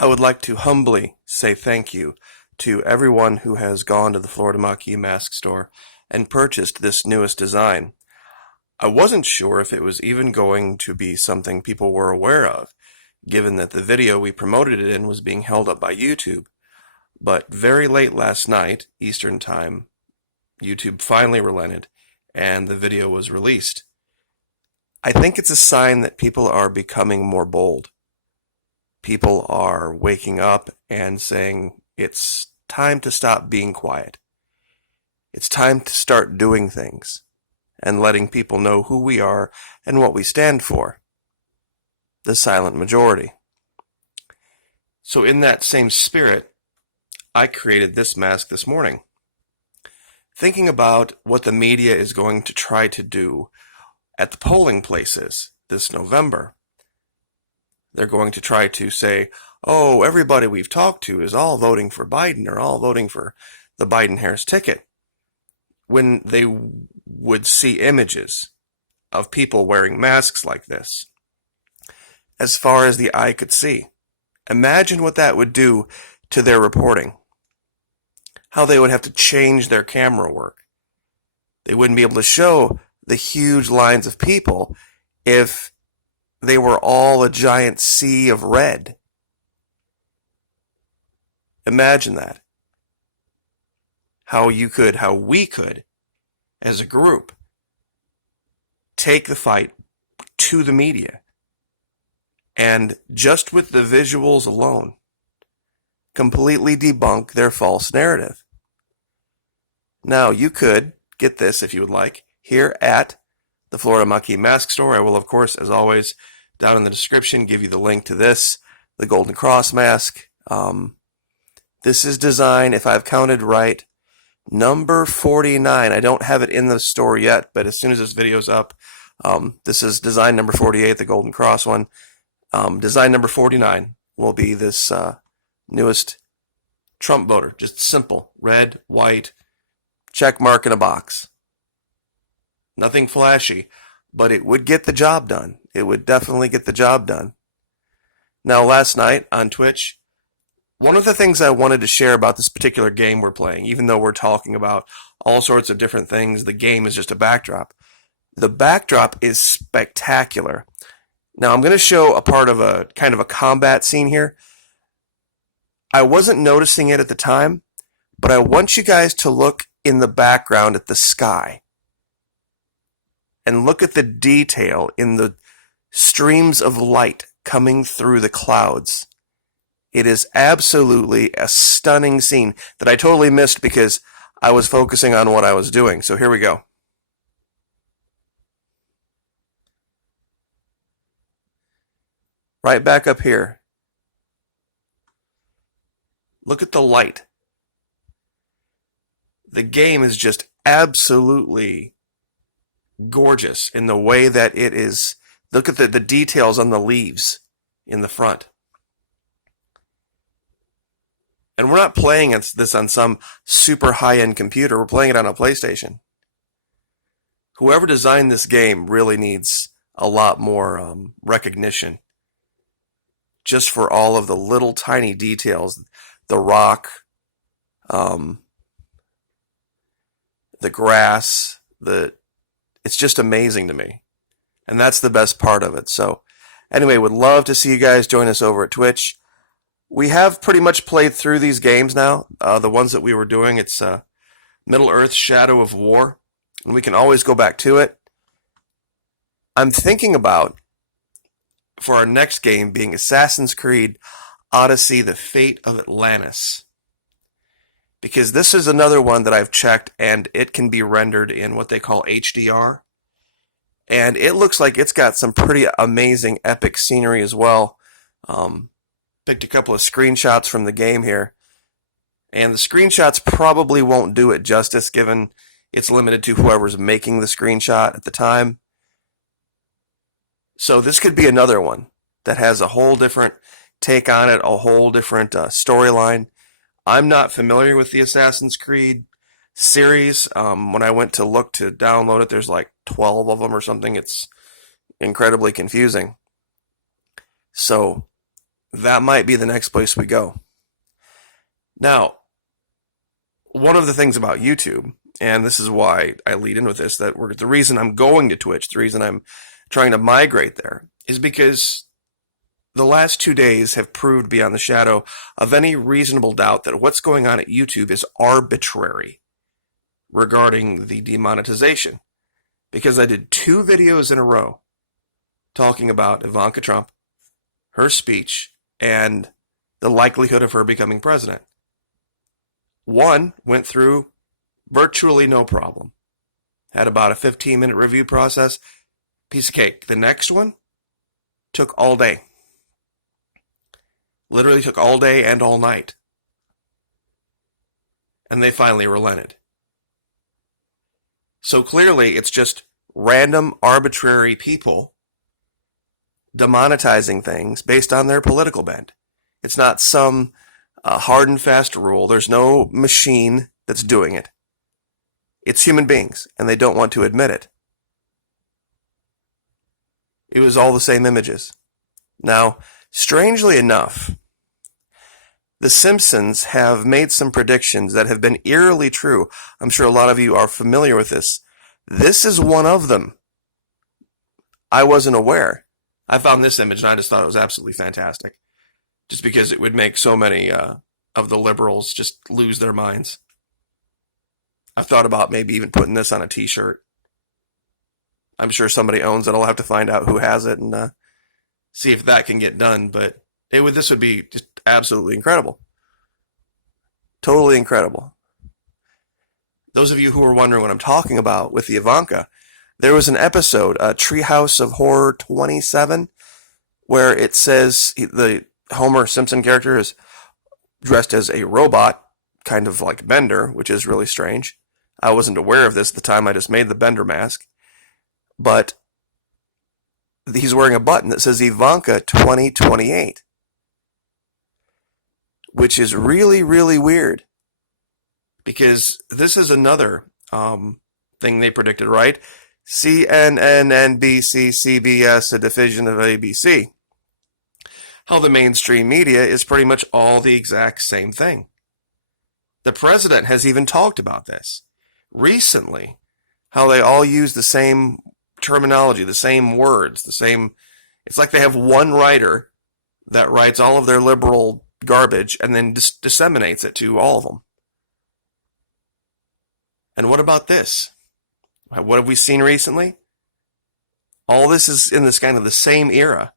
I would like to humbly say thank you to everyone who has gone to the Florida Maquis mask store and purchased this newest design. I wasn't sure if it was even going to be something people were aware of, given that the video we promoted it in was being held up by YouTube. But very late last night, Eastern Time, YouTube finally relented and the video was released. I think it's a sign that people are becoming more bold. People are waking up and saying it's time to stop being quiet. It's time to start doing things and letting people know who we are and what we stand for. The silent majority. So in that same spirit, I created this mask this morning, thinking about what the media is going to try to do at the polling places this November. They're going to try to say, oh, everybody we've talked to is all voting for Biden or all voting for the Biden-Harris ticket, when they would see images of people wearing masks like this as far as the eye could see. Imagine what that would do to their reporting. How they would have to change their camera work. They wouldn't be able to show the huge lines of people if they were all a giant sea of red. Imagine that. How we could, as a group, take the fight to the media and just with the visuals alone, completely debunk their false narrative. Now, you could get this if you would like here at the Florida Maquis Mask Store. I will, of course, as always, down in the description, give you the link to this, the Golden Cross mask. This is design, if I've counted right, number 49. I don't have it in the store yet, but as soon as this video's up, this is design number 48, the Golden Cross one. Design number 49 will be this newest Trump voter. Just simple. Red, white, check mark in a box. Nothing flashy, but it would get the job done. It would definitely get the job done. Now, last night on Twitch, one of the things I wanted to share about this particular game we're playing, even though we're talking about all sorts of different things, the game is just a backdrop. The backdrop is spectacular. Now, I'm going to show a part of a kind of a combat scene here. I wasn't noticing it at the time, but I want you guys to look in the background at the sky and look at the detail in the streams of light coming through the clouds. It is absolutely a stunning scene that I totally missed because I was focusing on what I was doing. So here we go. Right back up here. Look at the light. The game is just absolutely gorgeous in the way that it is. Look at the details on the leaves in the front. And we're not playing this on some super high-end computer. We're playing it on a PlayStation. Whoever designed this game really needs a lot more recognition. Just for all of the little tiny details. The rock, the grass, it's just amazing to me. And that's the best part of it. So anyway, would love to see you guys join us over at Twitch. We have pretty much played through these games now. The ones that we were doing, it's Middle-earth: Shadow of War. And we can always go back to it. I'm thinking about, for our next game, being Assassin's Creed Odyssey: The Fate of Atlantis. Because this is another one that I've checked, and it can be rendered in what they call HDR. And it looks like it's got some pretty amazing epic scenery as well. Picked a couple of screenshots from the game here. And the screenshots probably won't do it justice, given it's limited to whoever's making the screenshot at the time. So this could be another one that has a whole different take on it, a whole different storyline. I'm not familiar with the Assassin's Creed series. When I went to look to download it, there's like 12 of them or something. It's incredibly confusing. So that might be the next place we go. Now, one of the things about YouTube, and this is why I lead in with this, the reason I'm going to Twitch, the reason I'm trying to migrate there, is because the last 2 days have proved beyond the shadow of any reasonable doubt that what's going on at YouTube is arbitrary regarding the demonetization. Because I did 2 videos in a row talking about Ivanka Trump, her speech, and the likelihood of her becoming president. One went through virtually no problem. Had about a 15-minute review process. Piece of cake. The next one took all day. Literally took all day and all night. And they finally relented. So clearly it's just random, arbitrary people demonetizing things based on their political bent. It's not some hard and fast rule. There's no machine that's doing it. It's human beings, and they don't want to admit it. It was all the same images. Now, strangely enough, the Simpsons have made some predictions that have been eerily true. I'm sure a lot of you are familiar with this. This is one of them. I wasn't aware. I found this image and I just thought it was absolutely fantastic. Just because it would make so many of the liberals just lose their minds. I've thought about maybe even putting this on a t-shirt. I'm sure somebody owns it. I'll have to find out who has it and see if that can get done. But this would be just absolutely incredible. Totally incredible. Those of you who are wondering what I'm talking about with the Ivanka, there was an episode, Treehouse of Horror 27, where it says the Homer Simpson character is dressed as a robot, kind of like Bender, which is really strange. I wasn't aware of this at the time. I just made the Bender mask. But he's wearing a button that says Ivanka 2028, which is really, really weird. Because this is another thing they predicted, right? CNN, NBC, CBS, a division of ABC. How the mainstream media is pretty much all the exact same thing. The president has even talked about this recently, how they all use the same terminology, the same words, it's like they have one writer that writes all of their liberal garbage and then disseminates it to all of them. And what about this? What have we seen recently? All this is in this kind of the same era.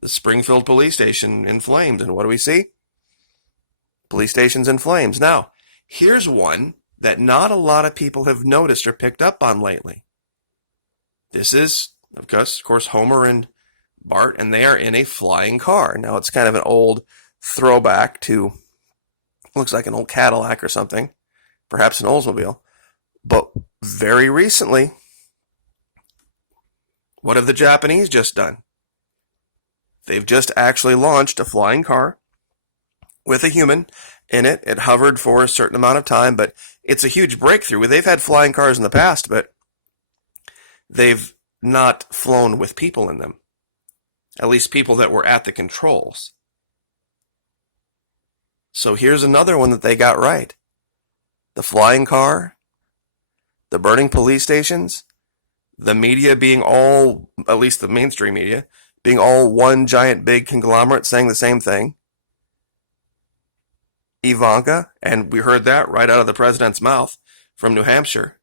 The Springfield police station in flames. And what do we see? Police stations in flames. Now, here's one that not a lot of people have noticed or picked up on lately. This is, of course, Homer and Bart, and they are in a flying car. Now, it's kind of an old throwback to, looks like an old Cadillac or something, perhaps an Oldsmobile. But very recently, what have the Japanese just done? They've just actually launched a flying car with a human in it. It hovered for a certain amount of time, but it's a huge breakthrough. They've had flying cars in the past, but they've not flown with people in them. At least people that were at the controls. So here's another one that they got right. The flying car, the burning police stations, the media being all, at least the mainstream media, being all one giant big conglomerate saying the same thing. Ivanka, and we heard that right out of the president's mouth from New Hampshire.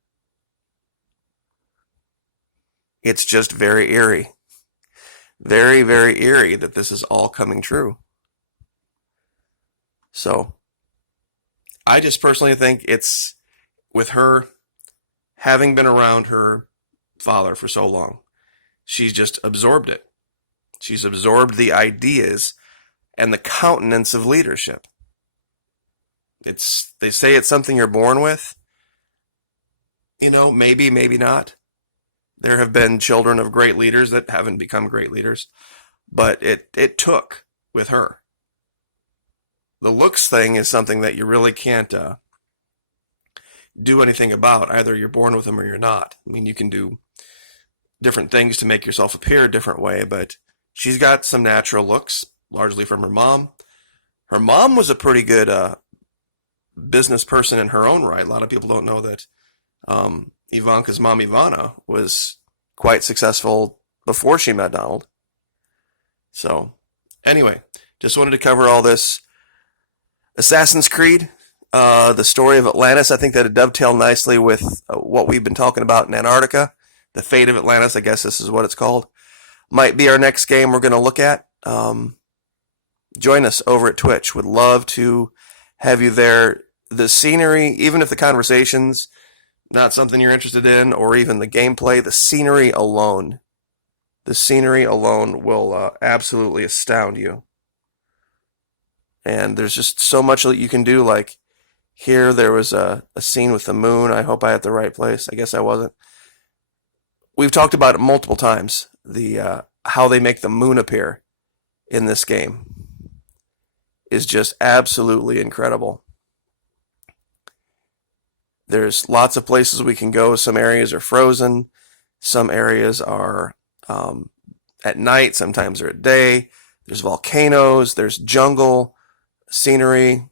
It's just very eerie. Very, very eerie that this is all coming true. So, I just personally think it's with her having been around her father for so long, she's just absorbed it. She's absorbed the ideas and the countenance of leadership. They say it's something you're born with. Maybe, maybe not. There have been children of great leaders that haven't become great leaders, but it took with her. The looks thing is something that you really can't do anything about. Either you're born with them or you're not. I mean, you can do different things to make yourself appear a different way, but She's got some natural looks, largely from her mom. Her mom was a pretty good business person in her own right. A lot of people don't know that Ivanka's mom, Ivana, was quite successful before she met Donald. So, anyway, just wanted to cover all this. Assassin's Creed, the story of Atlantis, I think that it dovetailed nicely with what we've been talking about in Antarctica. The fate of Atlantis, I guess this is what it's called. Might be our next game we're going to look at. Join us over at Twitch. Would love to have you there. The scenery, even if the conversation's not something you're interested in, or even the gameplay, the scenery alone will absolutely astound you. And there's just so much that you can do. Like here, there was a scene with the moon. I hope I had the right place. I guess I wasn't. We've talked about it multiple times. The how they make the moon appear in this game is just absolutely incredible. There's lots of places we can go. Some areas are frozen. Some areas are at night. Sometimes they're at day. There's volcanoes. There's jungle scenery.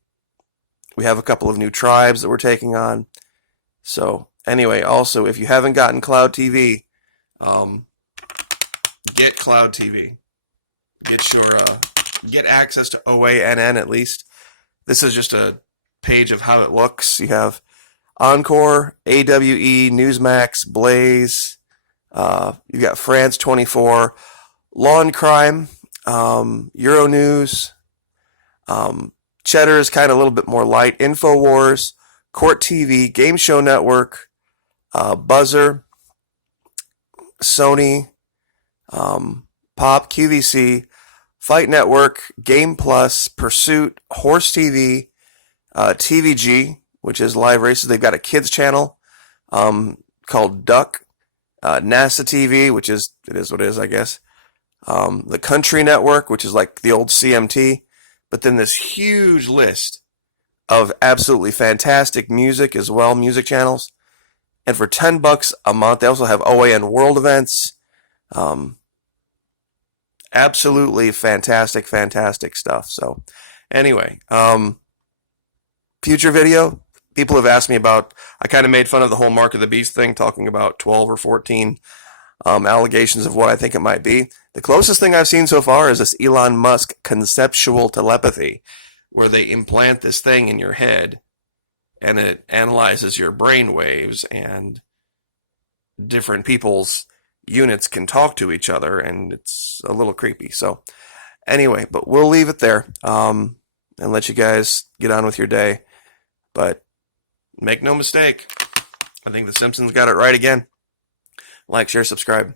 We have a couple of new tribes that we're taking on. So anyway, also, if you haven't gotten Cloud TV, get Cloud TV. Get access to OANN at least. This is just a page of how it looks. You have Encore, AWE, Newsmax, Blaze. You've got France 24, Law and Crime, Euronews. Cheddar is kind of a little bit more light. InfoWars, Court TV, Game Show Network, Buzzer, Sony, Pop, QVC, Fight Network, Game Plus, Pursuit, Horse TV, TVG, which is live races. They've got a kids channel called Duck, NASA TV, which is it is what it is, I guess. The Country Network, which is like the old CMT, but then this huge list of absolutely fantastic music as well, music channels. And for $10 a month, they also have OAN World Events. Absolutely fantastic stuff. So anyway, future video, people have asked me about, I kind of made fun of the whole Mark of the Beast thing, talking about 12 or 14 allegations of what I think it might be. The closest thing I've seen so far is this Elon Musk conceptual telepathy, where they implant this thing in your head and it analyzes your brain waves, and different people's units can talk to each other, and it's a little creepy. So anyway, but we'll leave it there and let you guys get on with your day. But make no mistake, I think The Simpsons got it right again. Like, share, subscribe.